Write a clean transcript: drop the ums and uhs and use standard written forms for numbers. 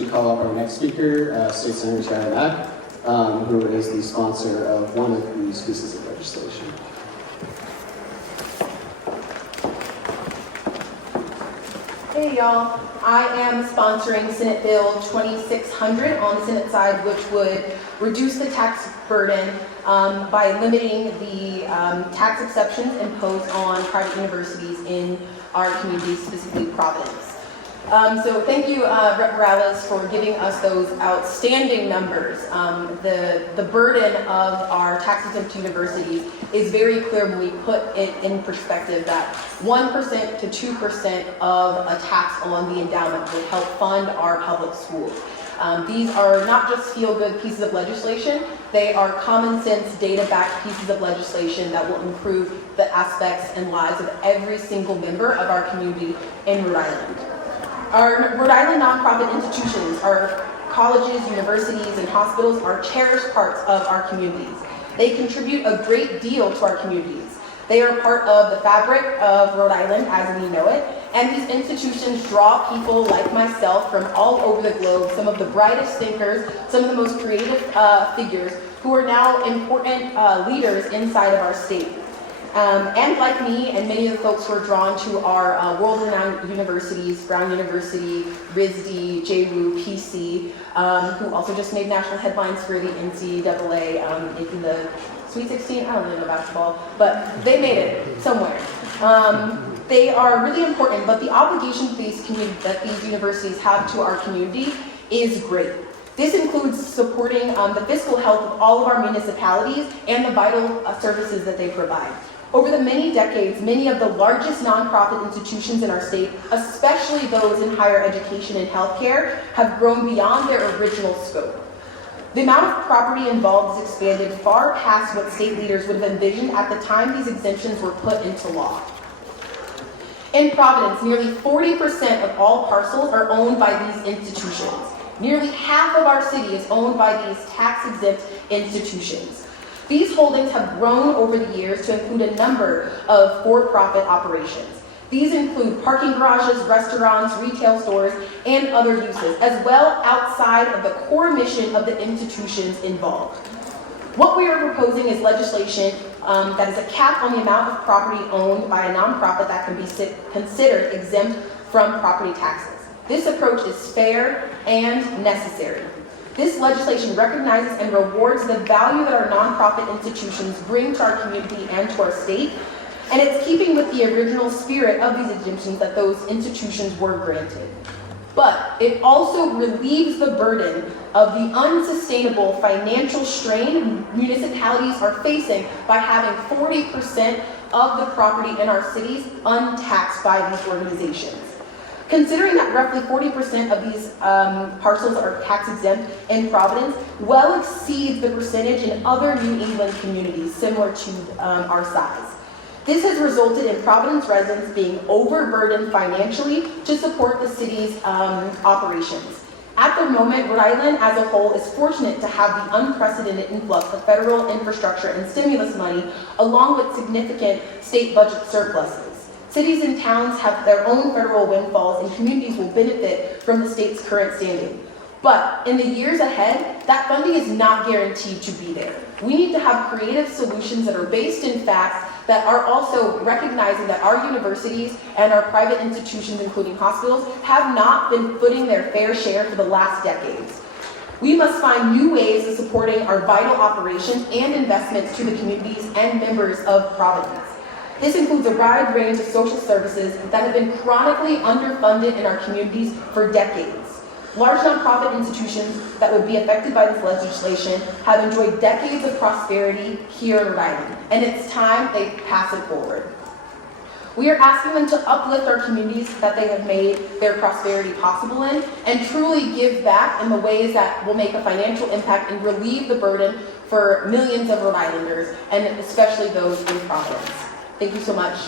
to call up our next speaker, State Senator Sharon Mack, who is the sponsor of one of these pieces of legislation. Hey y'all, I am sponsoring Senate Bill 2600 on the Senate side, which would reduce the tax burden by limiting the tax exceptions imposed on private universities in our community, specifically Providence. So thank you, Rep. Morales, for giving us those outstanding numbers. The burden of our tax-exempt universities is very clear when we put it in perspective that 1% to 2% of a tax on the endowment would help fund our public schools. These are not just feel-good pieces of legislation, they are common sense, data-backed pieces of legislation that will improve the aspects and lives of every single member of our community in Rhode Island. Our Rhode Island nonprofit institutions, our colleges, universities, and hospitals are cherished parts of our communities. They contribute a great deal to our communities. They are part of the fabric of Rhode Island as we know it, and these institutions draw people like myself from all over the globe, some of the brightest thinkers, some of the most creative figures who are now important leaders inside of our state. And like me and many of the folks who are drawn to our world-renowned universities, Brown University, RISD, JWU, PC, who also just made national headlines for the NCAA in the Sweet 16, I don't know basketball, but they made it somewhere. They are really important, but the obligation that these universities have to our community is great. This includes supporting the fiscal health of all of our municipalities and the vital services that they provide. Over the many decades, many of the largest nonprofit institutions in our state, especially those in higher education and healthcare, have grown beyond their original scope. The amount of property involved has expanded far past what state leaders would have envisioned at the time these exemptions were put into law. In Providence, nearly 40% of all parcels are owned by these institutions. Nearly half of our city is owned by these tax-exempt institutions. These holdings have grown over the years to include a number of for-profit operations. These include parking garages, restaurants, retail stores, and other uses, as well outside of the core mission of the institutions involved. What we are proposing is legislation that is a cap on the amount of property owned by a nonprofit that can be considered exempt from property taxes. This approach is fair and necessary. This legislation recognizes and rewards the value that our nonprofit institutions bring to our community and to our state, and it's keeping with the original spirit of these exemptions that those institutions were granted. But it also relieves the burden of the unsustainable financial strain municipalities are facing by having 40% of the property in our cities untaxed by these organizations. Considering that roughly 40% of these parcels are tax exempt in Providence, well exceeds the percentage in other New England communities similar to our size. This has resulted in Providence residents being overburdened financially to support the city's operations. At the moment, Rhode Island as a whole is fortunate to have the unprecedented influx of federal infrastructure and stimulus money, along with significant state budget surpluses. Cities and towns have their own federal windfalls, and communities will benefit from the state's current standing. But in the years ahead, that funding is not guaranteed to be there. We need to have creative solutions that are based in facts, that are also recognizing that our universities and our private institutions, including hospitals, have not been footing their fair share for the last decades. We must find new ways of supporting our vital operations and investments to the communities and members of Providence. This includes a wide range of social services that have been chronically underfunded in our communities for decades. Large nonprofit institutions that would be affected by this legislation have enjoyed decades of prosperity here in Rhode Island, and it's time they pass it forward. We are asking them to uplift our communities that they have made their prosperity possible in, and truly give back in the ways that will make a financial impact and relieve the burden for millions of Rhode Islanders, and especially those in Providence. Thank you so much.